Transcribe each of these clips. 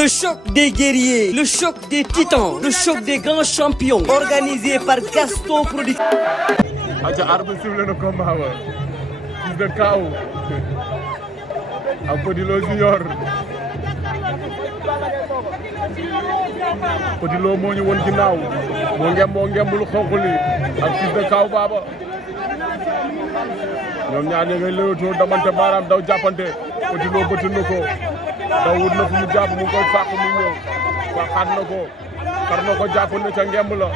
Le choc des guerriers, le choc des titans, le choc des grands champions, organisé par Gaston Production. aca arbitre sifflé na combat ba Fils de Kaw ak Petit Lo Junior. Petit Lo moo ñu woon ginnaaw moo ngem lu xonq li ak Fils de Kaw Baba ñoom ñaar ña ngay lëwatoo damante baaraam daw jàppante Petit Lo bëtt na ko daw wut na fu mu jàpp mu koy fàq mu ñëw fàqaat na ko xar na ko jàpp na ca ngemb la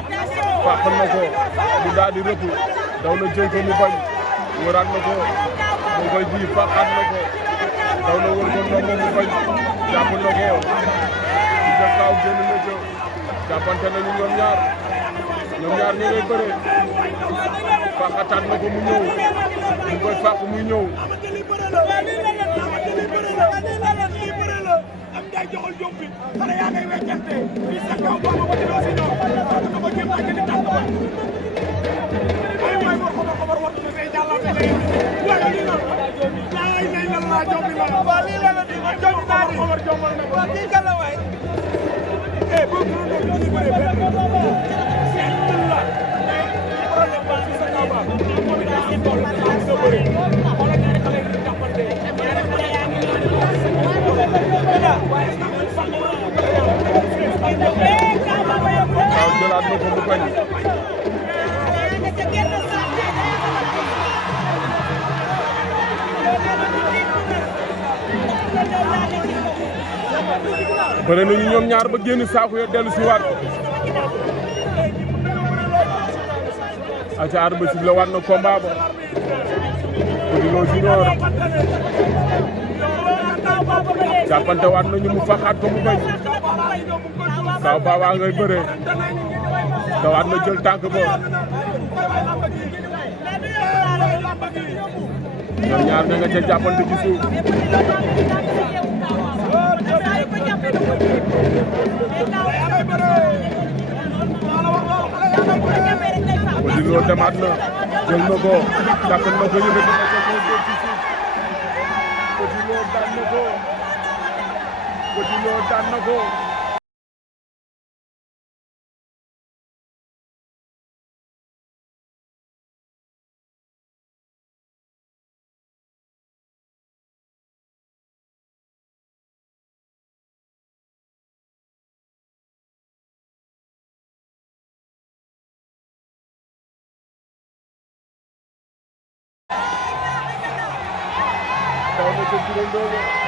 fàq na ko mu daal di rëpp daw na jël ko mu bañ wëraat na ko mu koy ji fàqaat na ko daw na wër ko ndombo mu bañ jàpp na ko Fils de Kaw génn na ca jàppante nañu ñoom ñaar ñu ngay bëre fàqataat na ko mu ñëw mu koy fàq muy ñëw day joxol jombi xale yaa ngay weccante Fils de Kaw boobu ba di loo si ñëw na ko jëm ak di tànk ba ay waay war xabar war na fay jàllante lay wala li la laay nay lan laa jombi la waa lii la di ma jombi naa di xabar jombal na waa kii kala waay bu ñu do ñu bëre benn seen la problème ba Fils de Kaw ba mo bi da ci toll na bëre wala ñaari xale yi jàppante ñaari xale yaa ngi Kaw jëlaat na ko mu bañ bëre nañu ñoom ñaar ba génn saako ya dellu si waat aca arbitre sifflé waat na combat ba Petit Lo Junior jàppante waat nañu mu faxaat ko mu bañ Kaw Baba ngay bëre dawaat na jël tànk ba ñoom ñaar ña nga ca jàppante ci suuf Petit Lo demaat na jël na ko takk na ko yëkkati na ko ci suuf Petit Lo daan na ko Petit Lo daan na ko daw na ca juróom